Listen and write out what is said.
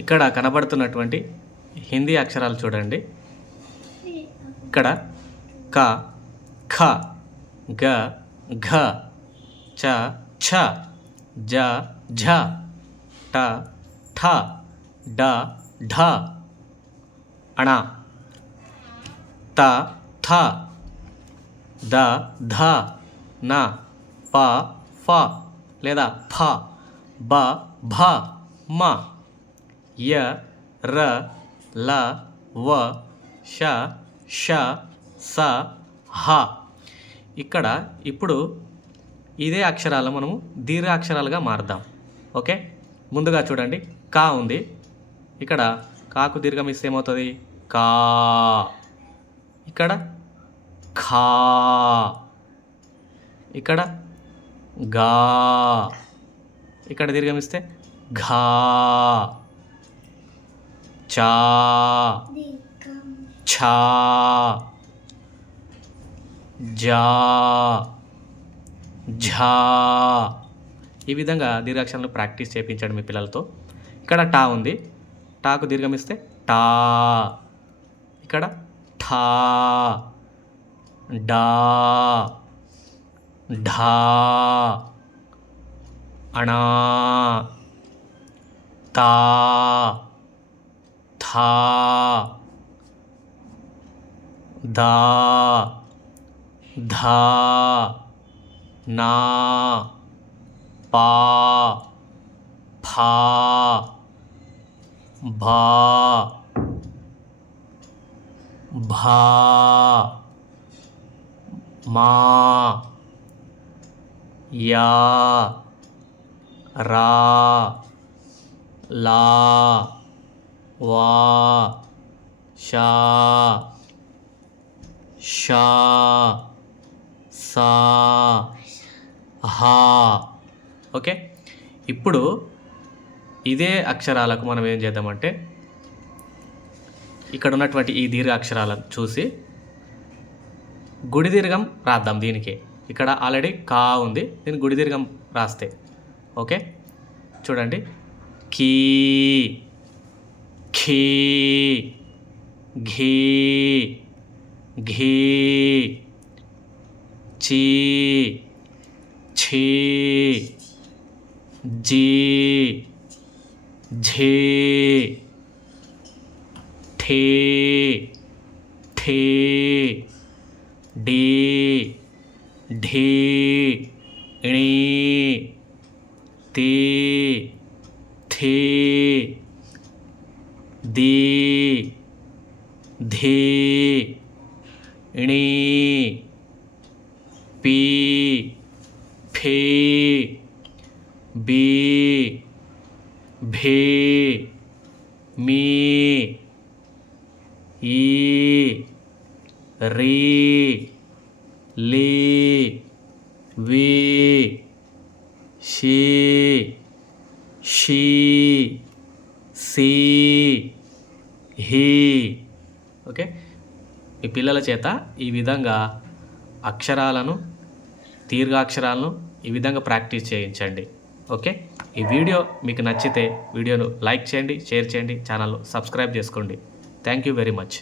ఇక్కడ కనబడుతున్నటువంటి హిందీ అక్షరాలు చూడండి. ఇక్కడ క ఖ గ ఘ చ ఛ జ ఝ ట ఠ డ ఢ అణ. త థ ద ధ న ప ఫ లేదా ఫ బ భ మ. య ర ల వ ష ష స హ. ఇక్కడ ఇప్పుడు ఇదే అక్షరాలు మనము దీర్ఘ అక్షరాలుగా మారుద్దాం. ఓకే? ముందుగా చూడండి. కా ఉంది. ఇక్కడ కాకు దీర్ఘం ఇస్తే ఏమవుతుంది? కా. ఇక్కడ ఖా. ఇక్కడ గా. ఇక్కడ దీర్ఘమిస్తే ఘా. చా. ఛా. జా ఝా. ఈ విధంగా దీర్ఘాక్షరాలను ప్రాక్టీస్ చేయించండి మీ పిల్లలతో. ఇక్కడ టా ఉంది. టాకు దీర్ఘమిస్తే టా ఇక్కడ ఠా. డా ఢా. అణా. తా. థా దా ధా నా పా ఫా భా భా మా యా రా లా వా షా షా సా హా. ఓకే? ఇప్పుడు ఇదే అక్షరాలకు మనం ఏం చేద్దామంటే ఇక్కడ ఉన్నటువంటి ఈ దీర్ఘ అక్షరాలను చూసి గుడి దీర్ఘం రాద్దాం దీనికి. ఇక్కడ ఆల్రెడీ కా ఉంది దీని గుడి దీర్ఘం రాస్తే. ఓకే? చూడండి. కీ. ఖీ ఘీ ఘీ చీ ఛీ జీ ఝీ ఠీ ఠీ డి ఢీ ఇణీ తీ థీ దీ ధీ ఇణీ పీ ఫీ బీ భీ మీ ఈ రీ లీ వి షీ షీ సి హీ. ఓకే? మీ పిల్లల చేత ఈ విధంగా అక్షరాలను దీర్ఘాక్షరాలను ఈ విధంగా ప్రాక్టీస్ చేయించండి. ఓకే? ఈ వీడియో మీకు నచ్చితే వీడియోను లైక్ చేయండి షేర్ చేయండి ఛానల్ సబ్స్క్రైబ్ చేసుకోండి. Thank you very much.